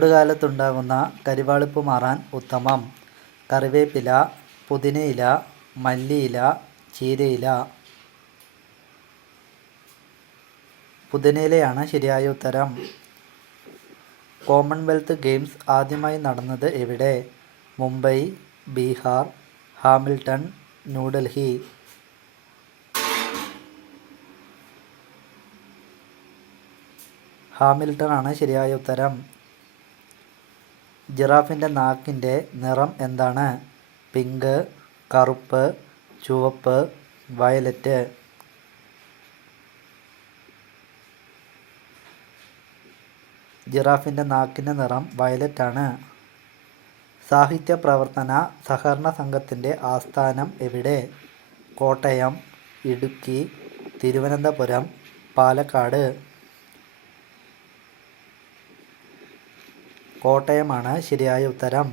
ചൂടുകാലത്തുണ്ടാകുന്ന കരിവാളിപ്പ് മാറാൻ ഉത്തമം. കറിവേപ്പില പുതിനയില മല്ലിയില ചീരയില. പുതിനയിലയാണ് ശരിയായ ഉത്തരം. കോമൺവെൽത്ത് ഗെയിംസ് ആദ്യമായി നടന്നത് എവിടെ? മുംബൈ ബീഹാർ ഹാമിൽട്ടൺ ന്യൂഡൽഹി. ഹാമിൽട്ടൺ ആണ് ശരിയായ ഉത്തരം. ജിറാഫിന്റെ നാക്കിന്റെ നിറം എന്താണ്? പിങ്ക് കറുപ്പ് ചുവപ്പ് വയലറ്റ്. ജിറാഫിന്റെ നാക്കിന്റെ നിറം വയലറ്റ് ആണ് സാഹിത്യ പ്രവർത്തന സഹകരണ സംഘത്തിന്റെ ആസ്ഥാനം എവിടെ? കോട്ടയം ഇടുക്കി തിരുവനന്തപുരം പാലക്കാട്. കോട്ടയമാണ് ശരിയായ ഉത്തരം.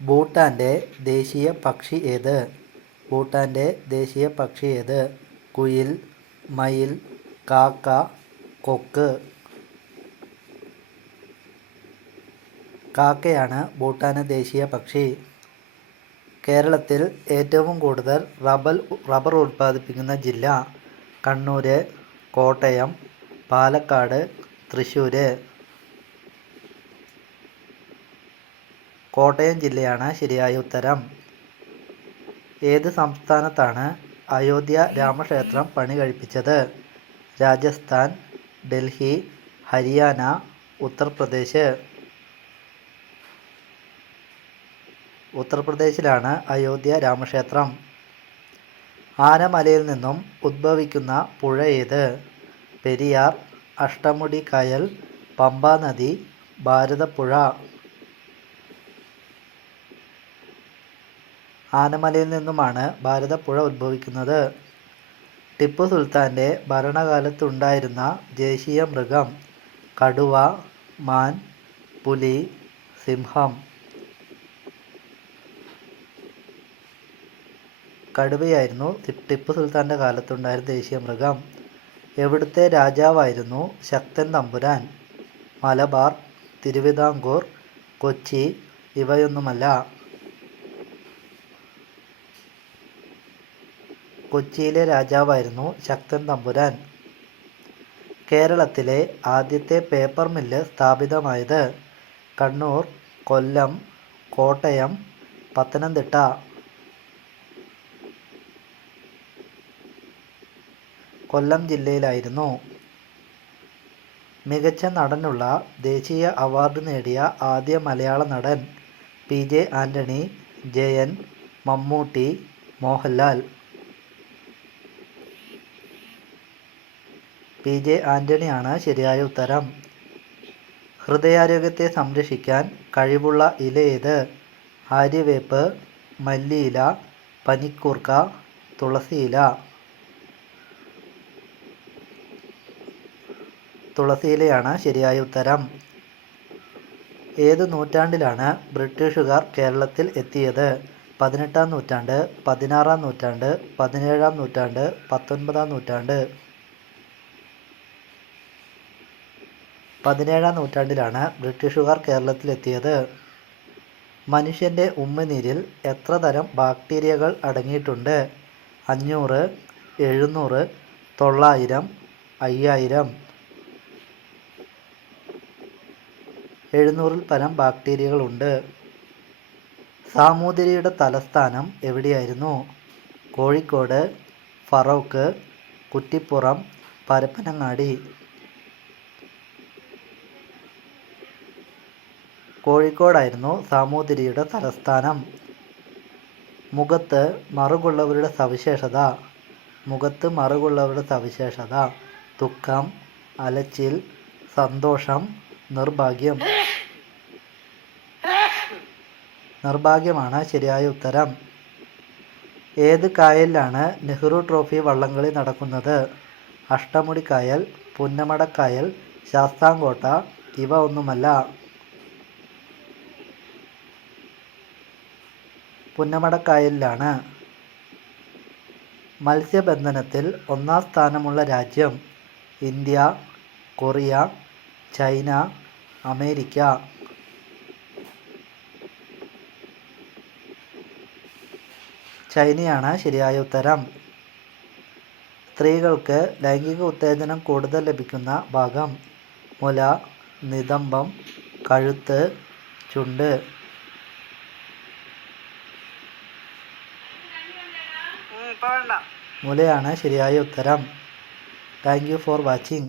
ഭൂട്ടാന്റെ ദേശീയ പക്ഷി ഏത്? ഭൂട്ടാന്റെ ദേശീയ പക്ഷി ഏത്? കുയിൽ മയിൽ കാക്ക കൊക്ക്. കാക്കയാണ് ഭൂട്ടാന് ദേശീയ പക്ഷി. കേരളത്തിൽ ഏറ്റവും കൂടുതൽ റബ്ബർ റബ്ബർ ഉൽപ്പാദിപ്പിക്കുന്ന ജില്ല കണ്ണൂർ കോട്ടയം പാലക്കാട് തൃശ്ശൂർ കോട്ടയം ജില്ലയാണ് ശരിയായ ഉത്തരം. ഏത് സംസ്ഥാനത്താണ് അയോധ്യ രാമക്ഷേത്രം പണി കഴിപ്പിച്ചത്? രാജസ്ഥാൻ ഡൽഹി ഹരിയാന ഉത്തർപ്രദേശ്. ഉത്തർപ്രദേശിലാണ് അയോധ്യ രാമക്ഷേത്രം. ആനമലയിൽ നിന്നും ഉദ്ഭവിക്കുന്ന പുഴ ഏത്? പെരിയാർ അഷ്ടമുടി കായൽ പമ്പാനദി ഭാരതപ്പുഴ. ആനമലയിൽ നിന്നുമാണ് ഭാരതപ്പുഴ ഉത്ഭവിക്കുന്നത്. ടിപ്പു സുൽത്താന്റെ ഭരണകാലത്തുണ്ടായിരുന്ന ദേശീയ മൃഗം കടുവ മാൻ പുലി സിംഹം. കടുവയായിരുന്നു ടിപ്പു സുൽത്താന്റെ കാലത്തുണ്ടായിരുന്ന ദേശീയ മൃഗം. എവിടുത്തെ രാജാവായിരുന്നു ശക്തൻ തമ്പുരാൻ. മലബാർ തിരുവിതാംകൂർ കൊച്ചി ഇവയൊന്നുമല്ല. കൊച്ചിയിലെ രാജാവായിരുന്നു ശക്തൻ തമ്പുരാൻ. കേരളത്തിലെ ആദ്യത്തെ പേപ്പർ മില്ല് സ്ഥാപിതമായത് കണ്ണൂർ കൊല്ലം കോട്ടയം പത്തനംതിട്ട. കൊല്ലം ജില്ലയിലായിരുന്നു. മികച്ച നടനുള്ള ദേശീയ അവാർഡ് നേടിയ ആദ്യ മലയാള നടൻ P J Antony Jayan Mammootty Mohanlal. P J ആന്റണിയാണ് ശരിയായ ഉത്തരം. ഹൃദയാരോഗ്യത്തെ സംരക്ഷിക്കാൻ കഴിവുള്ള ഇല ഏത്? ആര്യവേപ്പ് മല്ലിയില പനിക്കൂർക്ക തുളസിയില. തുളസിയിലയാണ് ശരിയായ ഉത്തരം. ഏത് നൂറ്റാണ്ടിലാണ് ബ്രിട്ടീഷുകാർ കേരളത്തിൽ എത്തിയത്? പതിനെട്ടാം നൂറ്റാണ്ട് പതിനാറാം നൂറ്റാണ്ട് പതിനേഴാം നൂറ്റാണ്ട് പത്തൊൻപതാം നൂറ്റാണ്ട്. പതിനേഴാം നൂറ്റാണ്ടിലാണ് ബ്രിട്ടീഷുകാർ കേരളത്തിലെത്തിയത്. മനുഷ്യന്റെ ഉമ്മനീരിൽ എത്ര തരം ബാക്ടീരിയകൾ അടങ്ങിയിട്ടുണ്ട്? അഞ്ഞൂറ് എഴുന്നൂറ് തൊള്ളായിരം അയ്യായിരം. എഴുന്നൂറിൽ പരം ബാക്ടീരിയകളുണ്ട് സാമൂതിരിയുടെ തലസ്ഥാനം എവിടെയായിരുന്നു? കോഴിക്കോട് ഫറോക്ക് കുറ്റിപ്പുറം പരപ്പനങ്ങാടി. കോഴിക്കോടായിരുന്നു സാമൂതിരിയുടെ തലസ്ഥാനം. മുഖത്ത് മറുകുള്ളവരുടെ സവിശേഷത മുഖത്ത് മറുകുള്ളവരുടെ സവിശേഷത ദുഃഖം അലച്ചിൽ സന്തോഷം നിർഭാഗ്യം. നിർഭാഗ്യമാണ് ശരിയായ ഉത്തരം. ഏത് കായലിലാണ് നെഹ്റു ട്രോഫി വള്ളംകളി നടക്കുന്നത്? അഷ്ടമുടി കായൽ പുന്നമടക്കായൽ ശാസ്താംകോട്ട ഇവ ഒന്നുമല്ല. പുന്നമടക്കായലിലാണ്. മത്സ്യബന്ധനത്തിൽ ഒന്നാം സ്ഥാനമുള്ള രാജ്യം ഇന്ത്യ കൊറിയ ചൈന അമേരിക്ക. ചൈനയാണ് ശരിയായ ഉത്തരം. സ്ത്രീകൾക്ക് ലൈംഗിക ഉത്തേജനം കൂടുതൽ ലഭിക്കുന്ന ഭാഗം മുല നിതംബം കഴുത്ത് ചുണ്ട്. മുലയാണ് ശരിയായ ഉത്തരം. Thank you for watching.